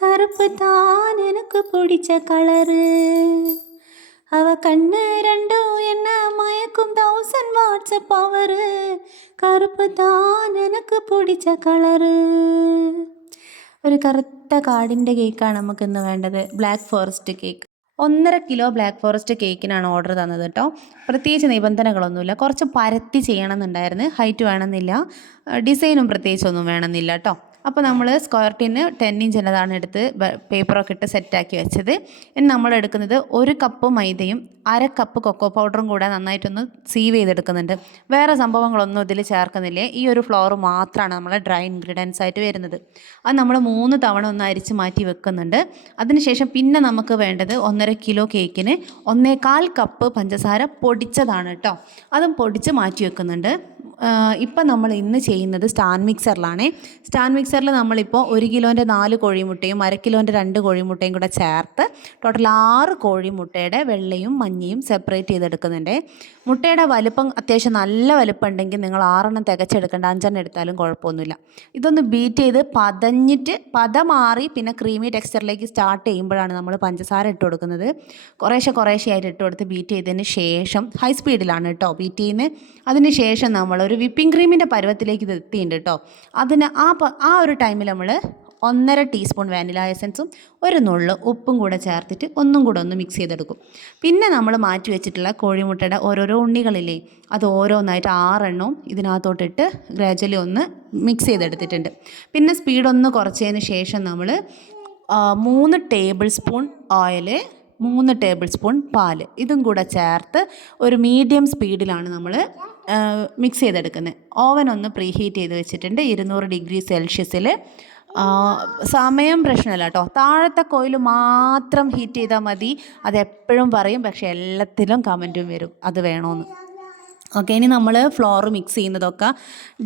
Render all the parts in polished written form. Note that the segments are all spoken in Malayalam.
கருப்பு தான் எனக்கு பிடிச்ச கலரு. அவ கண்ணு ரெண்டும் என்ன மயக்கும் 1000 வாட்ஸ் பவரு. കറുപ്പ് താൻ എനിക്ക് പിടിച്ച കളറ്. ഒരു കറുത്ത കാടിൻ്റെ കേക്കാണ് നമുക്കിന്ന് വേണ്ടത്. Black forest cake. 1.5 kilo black forest കേക്കിനാണ് ഓർഡർ തന്നത് കേട്ടോ. പ്രത്യേകിച്ച് നിബന്ധനകളൊന്നുമില്ല. കുറച്ച് പരത്തി ചെയ്യണമെന്നുണ്ടായിരുന്നു. ഹൈറ്റ് വേണമെന്നില്ല, ഡിസൈനും പ്രത്യേകിച്ചൊന്നും വേണമെന്നില്ല കേട്ടോ. അപ്പോൾ നമ്മൾ സ്ക്വയർ ടിന്ന് 10 ഇഞ്ചിൻ്റെതാണ് എടുത്ത് പേപ്പറൊക്കെ ഇട്ട് സെറ്റാക്കി വെച്ചത്. ഇനി നമ്മൾ എടുക്കുന്നത് 1 കപ്പ് മൈദയും 1/2 കപ്പ് കൊക്കോ പൗഡറും കൂടെ നന്നായിട്ടൊന്ന് സീവ് ചെയ്തെടുക്കുന്നുണ്ട്. വേറെ സംഭവങ്ങളൊന്നും ഇതിൽ ചേർക്കുന്നില്ലേ. ഈ ഒരു ഫ്ലോർ മാത്രമാണ് നമ്മളെ ഡ്രൈ ഇൻഗ്രീഡിയൻസ് ആയിട്ട് വരുന്നത്. അത് നമ്മൾ 3 തവണ ഒന്ന് അരിച്ച് മാറ്റി വെക്കുന്നുണ്ട്. അതിനുശേഷം പിന്നെ നമുക്ക് വേണ്ടത് 1.5 കിലോ കേക്കിന് 1/4 കപ്പ് പഞ്ചസാര പൊടിച്ചതാണ് കേട്ടോ. അതും പൊടിച്ച് മാറ്റി വെക്കുന്നുണ്ട്. ഇപ്പം നമ്മൾ ഇന്ന് ചെയ്യുന്നത് സ്റ്റാൻഡ് മിക്സറിലാണ്. സ്റ്റാൻഡ് മിക്സറിൽ നമ്മളിപ്പോൾ 1 കിലോൻ്റെ 4 കോഴിമുട്ടയും 1/2 കിലോൻ്റെ 2 കോഴിമുട്ടയും കൂടെ ചേർത്ത് ടോട്ടൽ 6 കോഴിമുട്ടയുടെ വെള്ളയും മഞ്ഞയും സെപ്പറേറ്റ് ചെയ്തെടുക്കുന്നുണ്ട്. മുട്ടയുടെ വലുപ്പം അത്യാവശ്യം നല്ല വലുപ്പം ഉണ്ടെങ്കിൽ നിങ്ങൾ 6 തികച്ചെടുക്കേണ്ട, 5 എടുത്താലും കുഴപ്പമൊന്നുമില്ല. ഇതൊന്ന് ബീറ്റ് ചെയ്ത് പതഞ്ഞിട്ട് പതമാറി പിന്നെ ക്രീമി ടെക്സ്ചറിലേക്ക് സ്റ്റാർട്ട് ചെയ്യുമ്പോഴാണ് നമ്മൾ പഞ്ചസാര ഇട്ട് കൊടുക്കുന്നത്. കുറേശ്ശെയായിട്ട് ഇട്ട് കൊടുത്ത് ബീറ്റ് ചെയ്തതിന് ശേഷം ഹൈ സ്പീഡിലാണ് കേട്ടോ ബീറ്റ് ചെയ്യുന്നത്. അതിന് ശേഷം നമ്മളൊരു വിപ്പിംഗ് ക്രീമിൻ്റെ പരുവത്തിലേക്ക് ഇത് എത്തിയിട്ടുണ്ട് കേട്ടോ. അതിന് ആ ഒരു ടൈമിൽ നമ്മൾ 1.5 ടീസ്പൂൺ വാനില എസൻസും 1 നുള്ള് ഉപ്പും കൂടെ ചേർത്തിട്ട് ഒന്നും കൂടെ ഒന്ന് മിക്സ് ചെയ്തെടുക്കും. പിന്നെ നമ്മൾ മാറ്റി വെച്ചിട്ടുള്ള കോഴിമുട്ടയുടെ ഓരോരോ ഉണ്ണികളില്ലേ, അത് ഓരോന്നായിട്ട് 6 എണ്ണവും ഇതിനകത്തോട്ടിട്ട് ഗ്രാജ്വലി ഒന്ന് മിക്സ് ചെയ്തെടുത്തിട്ടുണ്ട്. പിന്നെ സ്പീഡൊന്ന് കുറച്ചതിന് ശേഷം നമ്മൾ 3 table spoon oil, 3 table spoon പാല് ഇതും കൂടെ ചേർത്ത് ഒരു മീഡിയം സ്പീഡിലാണ് നമ്മൾ മിക്സ് ചെയ്തെടുക്കുന്നത്. ഓവൻ ഒന്ന് പ്രീ ഹീറ്റ് ചെയ്ത് വെച്ചിട്ടുണ്ട് 200 ഡിഗ്രി സെൽഷ്യസിൽ. സമയം പ്രശ്നമല്ല കേട്ടോ. താഴത്തെ കോയിൽ മാത്രം ഹീറ്റ് ചെയ്താൽ മതി. അതെപ്പോഴും പറയും, പക്ഷേ എല്ലാത്തിലും കമൻറ്റും വരും അത് വേണമെന്ന്. ഓക്കെ, ഇനി നമ്മൾ ഫ്ലോർ മിക്സ് ചെയ്യുന്നതൊക്കെ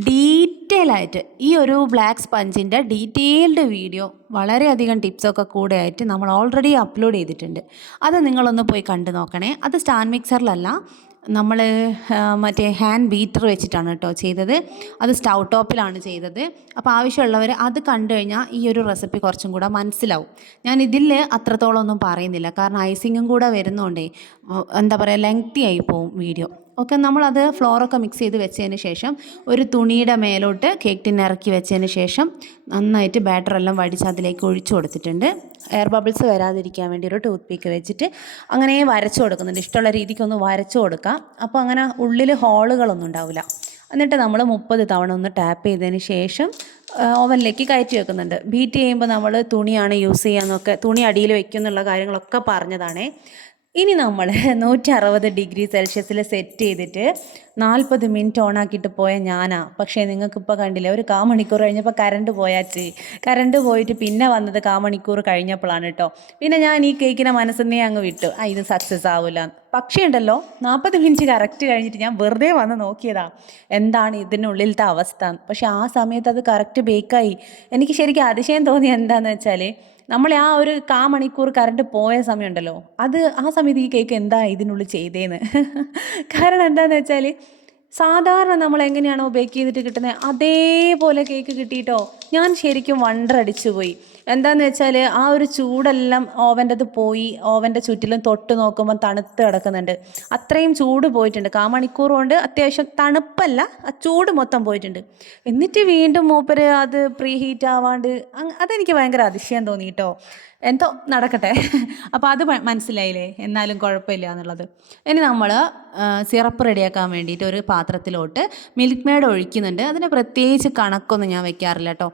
ഡീറ്റെയിൽ ആയിട്ട് ഈ ഒരു ബ്ലാക്ക് സ്പഞ്ചിൻ്റെ ഡീറ്റെയിൽഡ് വീഡിയോ വളരെയധികം ടിപ്സൊക്കെ കൂടെ ആയിട്ട് നമ്മൾ ഓൾറെഡി അപ്ലോഡ് ചെയ്തിട്ടുണ്ട്. അത് നിങ്ങളൊന്ന് പോയി കണ്ടു നോക്കണേ. അത് സ്റ്റാൻഡ് മിക്സറിലല്ല, നമ്മൾ മറ്റേ ഹാൻഡ് ബീറ്റർ വെച്ചിട്ടാണ് കേട്ടോ ചെയ്തത്. അത് സ്റ്റൗ ടോപ്പിലാണ് ചെയ്തത്. അപ്പോൾ ആവശ്യമുള്ളവർ അത് കണ്ടു കഴിഞ്ഞാൽ ഈ ഒരു റെസിപ്പി കുറച്ചും കൂടെ മനസ്സിലാവും. ഞാൻ ഇതിൽ അത്രത്തോളം ഒന്നും പറയുന്നില്ല, കാരണം ഐസിങ്ങും കൂടെ വരുന്നതുകൊണ്ടേ എന്താ പറയുക, ലെങ്തി ആയി പോവും വീഡിയോ. ഓക്കെ, നമ്മളത് ഫ്ലോറൊക്കെ മിക്സ് ചെയ്ത് വെച്ചതിന് ശേഷം ഒരു തുണിയുടെ മേലോട്ട് കേക്ക് ടിൻ ഇറക്കി വെച്ചതിന് ശേഷം നന്നായിട്ട് ബാറ്ററെല്ലാം വടിച്ച് അതിലേക്ക് ഒഴിച്ചു കൊടുത്തിട്ടുണ്ട്. എയർ ബബിൾസ് വരാതിരിക്കാൻ വേണ്ടി ഒരു ടൂത്ത് പീക്ക് വെച്ചിട്ട് അങ്ങനെ വരച്ചു കൊടുക്കുന്നുണ്ട്. ഇഷ്ടമുള്ള രീതിക്കൊന്ന് വരച്ചു കൊടുക്കാം. അപ്പോൾ അങ്ങനെ ഉള്ളിൽ ഹോളുകളൊന്നും ഉണ്ടാവില്ല. എന്നിട്ട് നമ്മൾ 30 തവണ ഒന്ന് ടാപ്പ് ചെയ്തതിന് ശേഷം ഓവനിലേക്ക് കയറ്റി വെക്കുന്നുണ്ട്. ബീറ്റ് ചെയ്യുമ്പോൾ നമ്മൾ തുണിയാണ് യൂസ് ചെയ്യാന്നൊക്കെ, തുണി അടിയിൽ വയ്ക്കും എന്നുള്ള കാര്യങ്ങളൊക്കെ പറഞ്ഞതാണേ. ഇനി നമ്മൾ 160 ഡിഗ്രി സെൽഷ്യസിൽ സെറ്റ് ചെയ്തിട്ട് 40 മിനിറ്റ് ഓണാക്കിയിട്ട് പോയ ഞാനാ. പക്ഷേ നിങ്ങൾക്കിപ്പോൾ കണ്ടില്ലേ, ഒരു 1/4 മണിക്കൂർ കഴിഞ്ഞപ്പോൾ കറണ്ട് പോയിട്ട് പിന്നെ വന്നത് 1/4 മണിക്കൂർ കഴിഞ്ഞപ്പോഴാണ് കേട്ടോ. പിന്നെ ഞാൻ ഈ കേക്കിനെ മനസ്സിനെ അങ്ങ് വിട്ടു, ഇത് സക്സസ് ആവില്ല. പക്ഷേ ഉണ്ടല്ലോ, 40 മിനിറ്റ് കറക്റ്റ് കഴിഞ്ഞിട്ട് ഞാൻ വെറുതെ വന്ന് നോക്കിയതാ എന്താണ് ഇതിനുള്ളിലത്തെ അവസ്ഥ. പക്ഷേ ആ സമയത്ത് അത് കറക്റ്റ് ബേക്കായി. എനിക്ക് ശരിക്കും അതിശയം തോന്നി. എന്താണെന്ന് വെച്ചാൽ നമ്മൾ ആ ഒരു 1/4 മണിക്കൂർ കറണ്ട് പോയ സമയമുണ്ടല്ലോ, അത് ആ സമയത്ത് ഈ കേക്ക് എന്താ ഇതിനുള്ളിൽ ചെയ്തേന്ന്. കാരണം എന്താണെന്ന് വെച്ചാൽ സാധാരണ നമ്മൾ എങ്ങനെയാണോ ബേക്ക് ചെയ്തിട്ട് കിട്ടുന്നത് അതേപോലെ കേക്ക് കിട്ടിയിട്ടോ. ഞാൻ ശരിക്കും വണ്ടർ അടിച്ചു പോയി. എന്താണെന്ന് വെച്ചാൽ ആ ഒരു ചൂടെല്ലാം ഓവൻ്റെത് പോയി. ഓവൻ്റെ ചുറ്റിലും തൊട്ട് നോക്കുമ്പോൾ തണുത്ത് കിടക്കുന്നുണ്ട്. അത്രയും ചൂട് പോയിട്ടുണ്ട്. 1/4 മണിക്കൂർ കൊണ്ട് അത്യാവശ്യം തണുപ്പല്ല, ആ ചൂട് മൊത്തം പോയിട്ടുണ്ട്. എന്നിട്ട് വീണ്ടും മൂപ്പര് അത് പ്രീ ഹീറ്റ് ആവാണ്ട് അതെനിക്ക് ഭയങ്കര അതിശയം തോന്നി കേട്ടോ. എന്തോ നടക്കട്ടെ. അപ്പോൾ അത് മനസ്സിലായില്ലേ, എന്നാലും കുഴപ്പമില്ല എന്നുള്ളത്. ഇനി നമ്മൾ സിറപ്പ് റെഡിയാക്കാൻ വേണ്ടിയിട്ട് ഒരു പാത്രത്തിലോട്ട് മിൽക്ക് മെയ്ഡ് ഒഴിക്കുന്നുണ്ട്. അതിന് പ്രത്യേകിച്ച് കണക്കൊന്നും ഞാൻ വെക്കാറില്ല കേട്ടോ.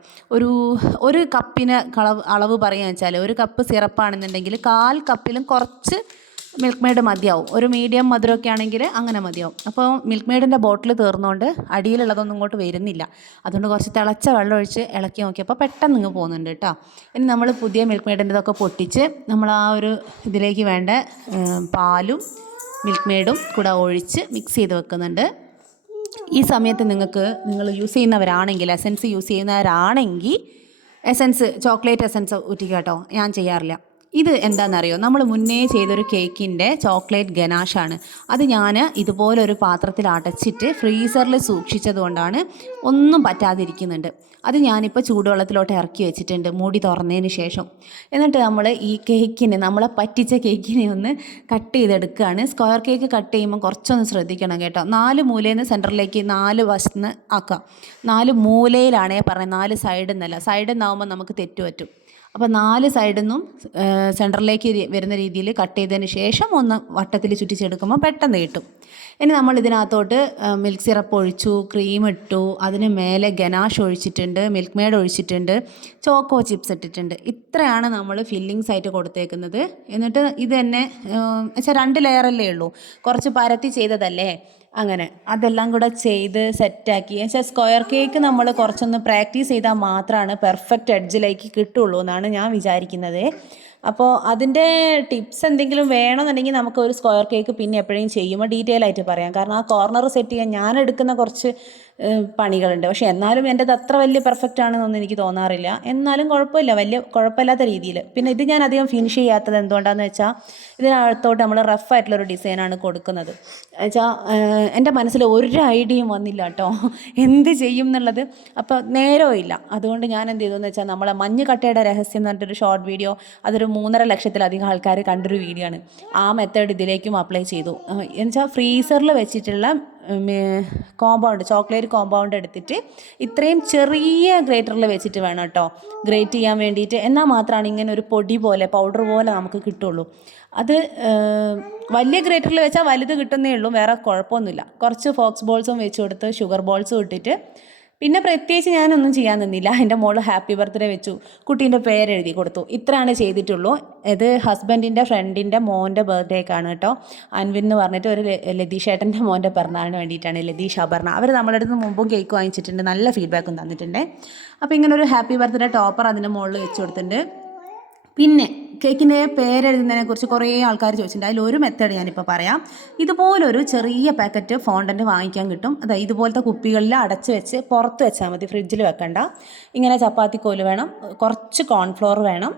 ഒരു കപ്പിന് അളവ് പറയുകയെന്ന് വെച്ചാൽ, 1 കപ്പ് സിറപ്പാണെന്നുണ്ടെങ്കിൽ 1/4 കപ്പിലും കുറച്ച് മിൽക്ക് മെയ്ഡ് മതിയാവും. ഒരു മീഡിയം മധുരമൊക്കെ ആണെങ്കിൽ അങ്ങനെ മതിയാവും. അപ്പോൾ മിൽക്ക് മെയ്ഡിൻ്റെ ബോട്ടിൽ തീർന്നുകൊണ്ട് അടിയിലുള്ളതൊന്നും ഇങ്ങോട്ട് വരുന്നില്ല. അതുകൊണ്ട് കുറച്ച് തിളച്ച വെള്ളം ഒഴിച്ച് ഇളക്കി നോക്കിയപ്പോൾ പെട്ടെന്ന് ഇങ്ങ് പോകുന്നുണ്ട് കേട്ടോ. ഇനി നമ്മൾ പുതിയ മിൽക്ക് മെയ്ഡിൻ്റെതൊക്കെ പൊട്ടിച്ച് നമ്മൾ ആ ഒരു ഇതിലേക്ക് വേണ്ട പാലും മിൽക്ക് മെയ്ഡും കൂടെ ഒഴിച്ച് മിക്സ് ചെയ്ത് വെക്കുന്നുണ്ട്. ഈ സമയത്ത് നിങ്ങൾ യൂസ് ചെയ്യുന്നവരാണെങ്കിൽ, എസൻസ് യൂസ് ചെയ്യുന്നവരാണെങ്കിൽ ചോക്ലേറ്റ് എസൻസ് ഊറ്റിക്കുക കേട്ടോ. ഞാൻ ചെയ്യാറില്ല. ഇത് എന്താണെന്നറിയോ, നമ്മൾ മുന്നേ ചെയ്തൊരു കേക്കിൻ്റെ ചോക്ലേറ്റ് ഗനാഷാണ്. അത് ഞാൻ ഇതുപോലൊരു പാത്രത്തിൽ അടച്ചിട്ട് ഫ്രീസറിൽ സൂക്ഷിച്ചത് കൊണ്ടാണ് ഒന്നും പറ്റാതിരിക്കുന്നുണ്ട്. അത് ഞാനിപ്പോൾ ചൂടുവെള്ളത്തിലോട്ട് ഇറക്കി വെച്ചിട്ടുണ്ട് മൂടി തുറന്നതിന് ശേഷം. എന്നിട്ട് നമ്മൾ ഈ കേക്കിനെ, നമ്മളെ പറ്റിച്ച കേക്കിനെ ഒന്ന് കട്ട് ചെയ്തെടുക്കുകയാണ്. സ്ക്വയർ കേക്ക് കട്ട് ചെയ്യുമ്പോൾ കുറച്ചൊന്ന് ശ്രദ്ധിക്കണം കേട്ടോ. 4 മൂലയിൽ നിന്ന് സെൻറ്ററിലേക്ക് 4 വശത്ത് ആക്കാം. 4 മൂലയിലാണേ പറഞ്ഞത്, 4 സൈഡിൽ നിന്നല്ല. സൈഡിൽ നിന്നാകുമ്പോൾ നമുക്ക് തെറ്റുപറ്റും. അപ്പോൾ 4 സൈഡിൽ നിന്നും സെൻറ്ററിലേക്ക് വരുന്ന രീതിയിൽ കട്ട് ചെയ്തതിന് ശേഷം ഒന്ന് വട്ടത്തിൽ ചുറ്റിച്ചെടുക്കുമ്പോൾ പെട്ടെന്ന് കിട്ടും. ഇനി നമ്മൾ ഇതിനകത്തോട്ട് മിൽക്ക് സിറപ്പ് ഒഴിച്ചു, ക്രീം ഇട്ടു, അതിന് മേലെ ഗനാഷ് ഒഴിച്ചിട്ടുണ്ട്, മിൽക്ക് മെയ്ഡ് ഒഴിച്ചിട്ടുണ്ട്, ചോക്കോ ചിപ്സ് ഇട്ടിട്ടുണ്ട്. ഇത്രയാണ് നമ്മൾ ഫില്ലിങ്സ് ആയിട്ട് കൊടുത്തേക്കുന്നത്. എന്നിട്ട് ഇത് തന്നെ വെച്ചാൽ 2 ലെയറല്ലേ ഉള്ളൂ, കുറച്ച് പരത്തി ചെയ്തതല്ലേ, അങ്ങനെ അതെല്ലാം കൂടെ ചെയ്ത് സെറ്റാക്കി. വെച്ചാൽ സ്ക്വയർ കേക്ക് നമ്മൾ കുറച്ചൊന്ന് പ്രാക്ടീസ് ചെയ്താൽ മാത്രമാണ് പെർഫെക്റ്റ് എഡ്ജിലേക്ക് കിട്ടുള്ളൂ എന്നാണ് ഞാൻ വിചാരിക്കുന്നത്. അപ്പോൾ അതിൻ്റെ ടിപ്സ് എന്തെങ്കിലും വേണമെന്നുണ്ടെങ്കിൽ നമുക്ക് ഒരു സ്ക്വയർ കേക്ക് പിന്നെ എപ്പോഴും ചെയ്യുമ്പോൾ ഡീറ്റെയിൽ ആയിട്ട് പറയാം. കാരണം ആ കോർണർ സെറ്റ് ചെയ്യാൻ ഞാൻ എടുക്കുന്ന കുറച്ച് പണികളുണ്ട്. പക്ഷേ എന്നാലും എൻ്റെത് അത്ര വലിയ പെർഫെക്റ്റ് ആണെന്നൊന്നും എനിക്ക് തോന്നാറില്ല. എന്നാലും കുഴപ്പമില്ല, വലിയ കുഴപ്പമില്ലാത്ത രീതിയിൽ. പിന്നെ ഇത് ഞാൻ അധികം ഫിനിഷ് ചെയ്യാത്തത് എന്തുകൊണ്ടാണെന്ന് വെച്ചാൽ ഇതിനകത്തോട്ട് നമ്മൾ റഫായിട്ടുള്ളൊരു ഡിസൈനാണ് കൊടുക്കുന്നത്. വെച്ചാൽ എൻ്റെ മനസ്സിൽ ഒരു ഐഡിയയും വന്നില്ല കേട്ടോ എന്ത് ചെയ്യും എന്നുള്ളത്. അപ്പോൾ നേരവും ഇല്ല. അതുകൊണ്ട് ഞാൻ എന്ത് ചെയ്തു എന്ന് വെച്ചാൽ നമ്മളെ മഞ്ഞ് കട്ടയുടെ രഹസ്യം എന്ന് പറഞ്ഞിട്ടൊരു ഷോർട്ട് വീഡിയോ, അതൊരു 3.5 ലക്ഷത്തിലധികം ആൾക്കാർ കണ്ടൊരു വീഡിയോ ആണ്. ആ മെത്തേഡ് ഇതിലേക്കും അപ്ലൈ ചെയ്തു. എന്നുവെച്ചാൽ ഫ്രീസറിൽ വെച്ചിട്ടുള്ള കോമ്പൗണ്ട്, ചോക്ലേറ്റ് കോമ്പൗണ്ട് എടുത്തിട്ട് ഇത്രയും ചെറിയ ഗ്രേറ്ററിൽ വെച്ചിട്ട് വേണം കേട്ടോ ഗ്രേറ്റ് ചെയ്യാൻ വേണ്ടിയിട്ട്. എന്നാൽ മാത്രമാണ് ഇങ്ങനെ ഒരു പൊടി പോലെ, പൗഡർ പോലെ നമുക്ക് കിട്ടുള്ളൂ. അത് വലിയ ഗ്രേറ്ററിൽ വെച്ചാൽ വലുത് കിട്ടുന്നേ ഉള്ളൂ, വേറെ കുഴപ്പമൊന്നുമില്ല. കുറച്ച് ഫോക്സ് ബോൾസും വെച്ച് കൊടുത്ത് ഷുഗർ ബോൾസും ഇട്ടിട്ട്, പിന്നെ പ്രത്യേകിച്ച് ഞാനൊന്നും ചെയ്യാൻ നിന്നില്ല. എൻ്റെ മോള് ഹാപ്പി ബർത്ത്ഡേ വെച്ചു, കുട്ടീൻ്റെ പേരെഴുതി കൊടുത്തു. ഇത്രയാണ് ചെയ്തിട്ടുള്ളൂ. ഇത് ഹസ്ബൻഡിൻ്റെ ഫ്രണ്ടിൻ്റെ മോൻ്റെ ബർത്ത്ഡേക്കാണ് കേട്ടോ. അൻവിൻ എന്ന് പറഞ്ഞിട്ട് ഒരു ലതീഷേട്ടൻ്റെ മോൻ്റെ പിറന്നാളിന് വേണ്ടിയിട്ടാണ്, ലതീഷ് അപർണ. അവർ നമ്മുടെ അടുത്ത് മുമ്പും കേക്ക് വാങ്ങിച്ചിട്ടുണ്ട്, നല്ല ഫീഡ്ബാക്കും തന്നിട്ടുണ്ട്. അപ്പോൾ ഇങ്ങനെ ഒരു ഹാപ്പി ബർത്ത്ഡേ ടോപ്പർ അതിൻ്റെ മുകളിൽ വെച്ച് കൊടുത്തിട്ടുണ്ട്. പിന്നെ കേക്കിൻ്റെ പേരെഴുതുന്നതിനെക്കുറിച്ച് കുറേ ആൾക്കാർ ചോദിച്ചിട്ടുണ്ട്. അതിലൊരു മെത്തേഡ് ഞാനിപ്പോൾ പറയാം. ഇതുപോലൊരു ചെറിയ പാക്കറ്റ് ഫോണ്ടൻറ്റ് വാങ്ങിക്കാൻ കിട്ടും. അതായത് ഇതുപോലത്തെ കുപ്പികളിൽ അടച്ച് വെച്ച് പുറത്ത് വെച്ചാൽ മതി, ഫ്രിഡ്ജിൽ വെക്കണ്ട. ഇങ്ങനെ ചപ്പാത്തി കോല് വേണം, കുറച്ച് കോൺഫ്ലോർ വേണം,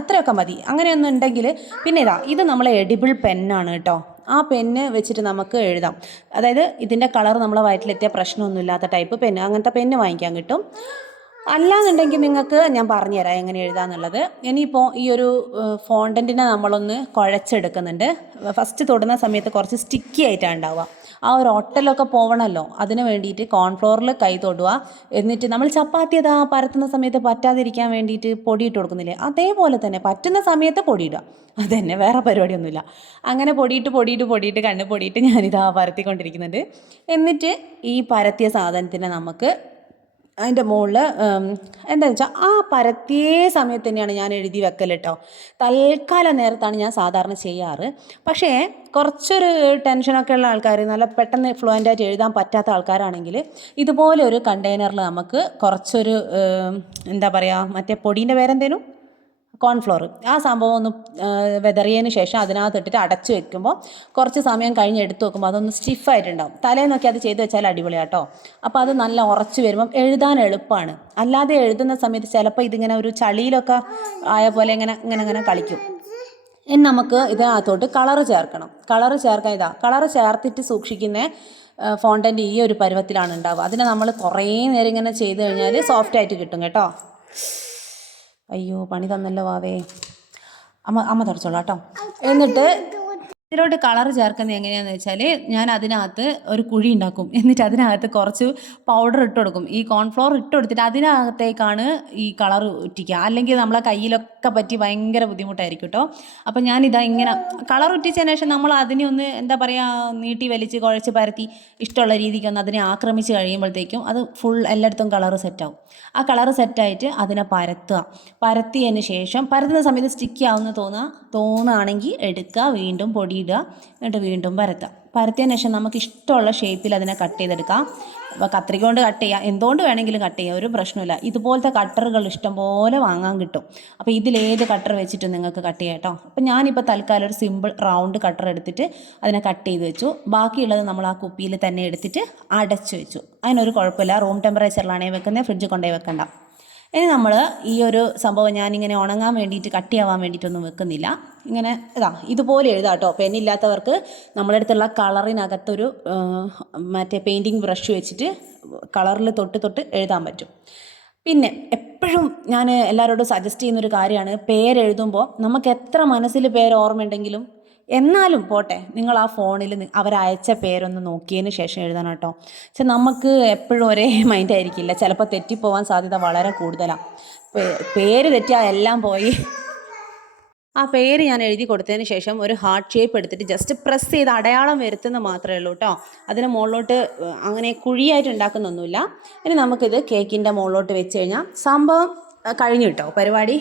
അത്രയൊക്കെ മതി. അങ്ങനെയൊന്നും ഉണ്ടെങ്കിൽ പിന്നെ ഇത് നമ്മളെ എഡിബിൾ പെന്നാണ് കേട്ടോ. ആ പെന്ന് വെച്ചിട്ട് നമുക്ക് എഴുതാം. അതായത് ഇതിൻ്റെ കളർ നമ്മളെ വയറ്റിലെത്തിയ പ്രശ്നമൊന്നുമില്ലാത്ത ടൈപ്പ് പെന്ന്, അങ്ങനത്തെ പെന്ന് വാങ്ങിക്കാൻ കിട്ടും. അല്ലാന്നുണ്ടെങ്കിൽ നിങ്ങൾക്ക് ഞാൻ പറഞ്ഞുതരാം എങ്ങനെ എഴുതാന്നുള്ളത്. ഇനിയിപ്പോൾ ഈ ഒരു ഫോണ്ടൻറ്റിനെ നമ്മളൊന്ന് കുഴച്ചെടുക്കുന്നുണ്ട്. ഫസ്റ്റ് തൊടുന്ന സമയത്ത് കുറച്ച് സ്റ്റിക്കി ആയിട്ടാണ് ഉണ്ടാവുക. ആ ഒരു ഒട്ടലൊക്കെ പോവണമല്ലോ, അതിന് വേണ്ടിയിട്ട് കോൺഫ്ലോറിൽ കൈ തൊടുക. എന്നിട്ട് നമ്മൾ ചപ്പാത്തി അതാ പരത്തുന്ന സമയത്ത് പറ്റാതിരിക്കാൻ വേണ്ടിയിട്ട് പൊടിയിട്ട് കൊടുക്കുന്നില്ലേ, അതേപോലെ തന്നെ പറ്റുന്ന സമയത്ത് പൊടിയിടുക. അതന്നെ, വേറെ പരിപാടിയൊന്നുമില്ല. അങ്ങനെ പൊടിയിട്ട് കണ്ണ് പൊടിയിട്ട് ഞാനിതാ പരത്തിക്കൊണ്ടിരിക്കുന്നുണ്ട്. എന്നിട്ട് ഈ പരത്തിയ സാധനത്തിനെ നമുക്ക് അതിൻ്റെ മുകളിൽ എന്താണെന്ന് വെച്ചാൽ ആ പരത്തിയ സമയത്ത് തന്നെയാണ് ഞാൻ എഴുതി വെക്കൽ കേട്ടോ. തൽക്കാല നേരത്താണ് ഞാൻ സാധാരണ ചെയ്യാറ്. പക്ഷേ കുറച്ചൊരു ടെൻഷനൊക്കെ ഉള്ള ആൾക്കാർ, നല്ല പെട്ടെന്ന് ഫ്ലുവൻ്റായിട്ട് എഴുതാൻ പറ്റാത്ത ആൾക്കാരാണെങ്കിൽ ഇതുപോലെ ഒരു കണ്ടെയ്നറിൽ നമുക്ക് കുറച്ചൊരു എന്താ പറയുക, മറ്റേ പൊടീൻ്റെ പേരെന്തേനും, കോൺഫ്ലോർ, ആ സംഭവം ഒന്ന് വെതറിയതിന് ശേഷം അതിനകത്തിട്ടിട്ട് അടച്ച് വെക്കുമ്പോൾ കുറച്ച് സമയം കഴിഞ്ഞ് എടുത്ത് വെക്കുമ്പോൾ അതൊന്ന് സ്റ്റിഫായിട്ടുണ്ടാവും. തലേന്നൊക്കെ അത് ചെയ്ത് വെച്ചാൽ അടിപൊളിയാട്ടോ. അപ്പോൾ അത് നല്ല ഉറച്ച് വരുമ്പം എഴുതാൻ എളുപ്പമാണ്. അല്ലാതെ എഴുതുന്ന സമയത്ത് ചിലപ്പോൾ ഇതിങ്ങനെ ഒരു ചളിയിലൊക്കെ ആയ പോലെ ഇങ്ങനെ കളിക്കും. ഇനി നമുക്ക് ഇതിനകത്തോട്ട് കളറ് ചേർക്കണം. കളറ് ചേർക്കാൻ കളറ് ചേർത്തിട്ട് സൂക്ഷിക്കുന്ന ഫോണ്ടൻ്റ് ഈ ഒരു പരുവത്തിലാണ് ഉണ്ടാവുക. അതിനെ നമ്മൾ കുറേ നേരം ഇങ്ങനെ ചെയ്ത് കഴിഞ്ഞാൽ സോഫ്റ്റായിട്ട് കിട്ടും കേട്ടോ. അയ്യോ, പണി തന്നല്ലോ വാവേ. അമ്മ തുടച്ചോളാം കേട്ടോ. എന്നിട്ട് ഇതിലോട്ട് കളർ ചേർക്കുന്നത് എങ്ങനെയാണെന്ന് വെച്ചാൽ, ഞാൻ അതിനകത്ത് ഒരു കുഴി ഉണ്ടാക്കും. എന്നിട്ട് അതിനകത്ത് കുറച്ച് പൗഡർ ഇട്ട് കൊടുക്കും. ഈ കോൺഫ്ലോർ ഇട്ട് കൊടുത്തിട്ട് അതിനകത്തേക്കാണ് ഈ കളർ ഉറ്റിക്കുക. അല്ലെങ്കിൽ നമ്മളെ കയ്യിലൊക്കെ പറ്റി ഭയങ്കര ബുദ്ധിമുട്ടായിരിക്കും കേട്ടോ. അപ്പം ഞാനിതാ ഇങ്ങനെ കളർ ഉറ്റിച്ചതിന് ശേഷം നമ്മൾ അതിനെ ഒന്ന് എന്താ പറയുക, നീട്ടി വലിച്ച് കുഴച്ച് പരത്തി ഇഷ്ടമുള്ള രീതിക്ക് ഒന്ന് അതിനെ ആക്രമിച്ച് കഴിയുമ്പോഴത്തേക്കും അത് ഫുൾ എല്ലായിടത്തും കളർ സെറ്റാവും. ആ കളർ സെറ്റായിട്ട് അതിനെ പരത്തിയതിന് ശേഷം പരത്തുന്ന സമയത്ത് സ്റ്റിക്കി ആവുമെന്ന് തോന്നുകയാണെങ്കിൽ എടുക്കുക, വീണ്ടും പൊടിയിടുക, എന്നിട്ട് വീണ്ടും പരത്തിയതിന് ശേഷം നമുക്ക് ഇഷ്ടമുള്ള ഷേപ്പിൽ അതിനെ കട്ട് ചെയ്തെടുക്കാം. അപ്പോൾ കത്രിക കൊണ്ട് കട്ട് ചെയ്യുക, എന്തുകൊണ്ട് വേണമെങ്കിലും കട്ട് ചെയ്യുക, ഒരു പ്രശ്നമില്ല. ഇതുപോലത്തെ കട്ടറുകൾ ഇഷ്ടംപോലെ വാങ്ങാൻ കിട്ടും. അപ്പോൾ ഇതിലേത് കട്ടർ വെച്ചിട്ട് നിങ്ങൾക്ക് കട്ട് ചെയ്യാം കേട്ടോ. അപ്പോൾ ഞാനിപ്പോൾ തൽക്കാലം ഒരു സിമ്പിൾ റൗണ്ട് കട്ടർ എടുത്തിട്ട് അതിനെ കട്ട് ചെയ്ത് വെച്ചു. ബാക്കിയുള്ളത് നമ്മൾ ആ കുപ്പിയിൽ തന്നെ എടുത്തിട്ട് അടച്ചു വെച്ചു. അതിനൊരു കുഴപ്പമില്ല. റൂം ടെമ്പറേച്ചറിലാണെങ്കിൽ വെക്കുന്നത്, ഫ്രിഡ്ജിൽ കൊണ്ടുപോയി വെക്കണ്ട. ഇനി നമ്മൾ ഈ ഒരു സംഭവം ഞാനിങ്ങനെ ഉണങ്ങാൻ വേണ്ടിയിട്ട് കട്ടിയാവാൻ വേണ്ടിയിട്ടൊന്നും വെക്കുന്നില്ല. ഇങ്ങനെ ഇതുപോലെ എഴുതാം കേട്ടോ. പെന്നില്ലാത്തവർക്ക് നമ്മുടെ അടുത്തുള്ള കളറിനകത്തൊരു മറ്റേ പെയിൻറ്റിങ് ബ്രഷ് വെച്ചിട്ട് കളറിൽ തൊട്ട് തൊട്ട് എഴുതാൻ പറ്റും. പിന്നെ എപ്പോഴും ഞാൻ എല്ലാവരോടും സജസ്റ്റ് ചെയ്യുന്നൊരു കാര്യമാണ്, പേരെഴുതുമ്പോൾ നമുക്ക് എത്ര മനസ്സിൽ പേര് ഓർമ്മയുണ്ടെങ്കിലും എന്നാലും പോട്ടെ, നിങ്ങൾ ആ ഫോണിൽ അവരയച്ച പേരൊന്ന് നോക്കിയതിന് ശേഷം എഴുതണം കേട്ടോ. പക്ഷെ നമുക്ക് എപ്പോഴും ഒരേ മൈൻഡ് ആയിരിക്കില്ല, ചിലപ്പോൾ തെറ്റിപ്പോവാൻ സാധ്യത വളരെ കൂടുതലാണ്. പേര് തെറ്റിയാൽ എല്ലാം പോയി. ആ പേര് ഞാൻ എഴുതി കൊടുത്തതിന് ശേഷം ഒരു ഹാർട്ട് ഷേപ്പ് എടുത്തിട്ട് ജസ്റ്റ് പ്രസ് ചെയ്ത് അടയാളം വരുത്തുന്ന മാത്രമേ ഉള്ളൂ കേട്ടോ. അതിന് മുകളിലോട്ട് അങ്ങനെ കുഴിയായിട്ട് ഉണ്ടാക്കുന്നൊന്നുമില്ല. ഇനി നമുക്കിത് കേക്കിൻ്റെ മുകളിലോട്ട് വെച്ച് കഴിഞ്ഞാൽ സംഭവം കഴിഞ്ഞു കേട്ടോ പരിപാടി.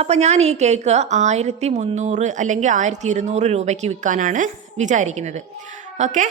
അപ്പോൾ ഞാൻ ഈ കേക്ക് 1300 അല്ലെങ്കിൽ 1200 രൂപയ്ക്ക് വിൽക്കാനാണ് വിചാരിക്കുന്നത്. ഓക്കെ.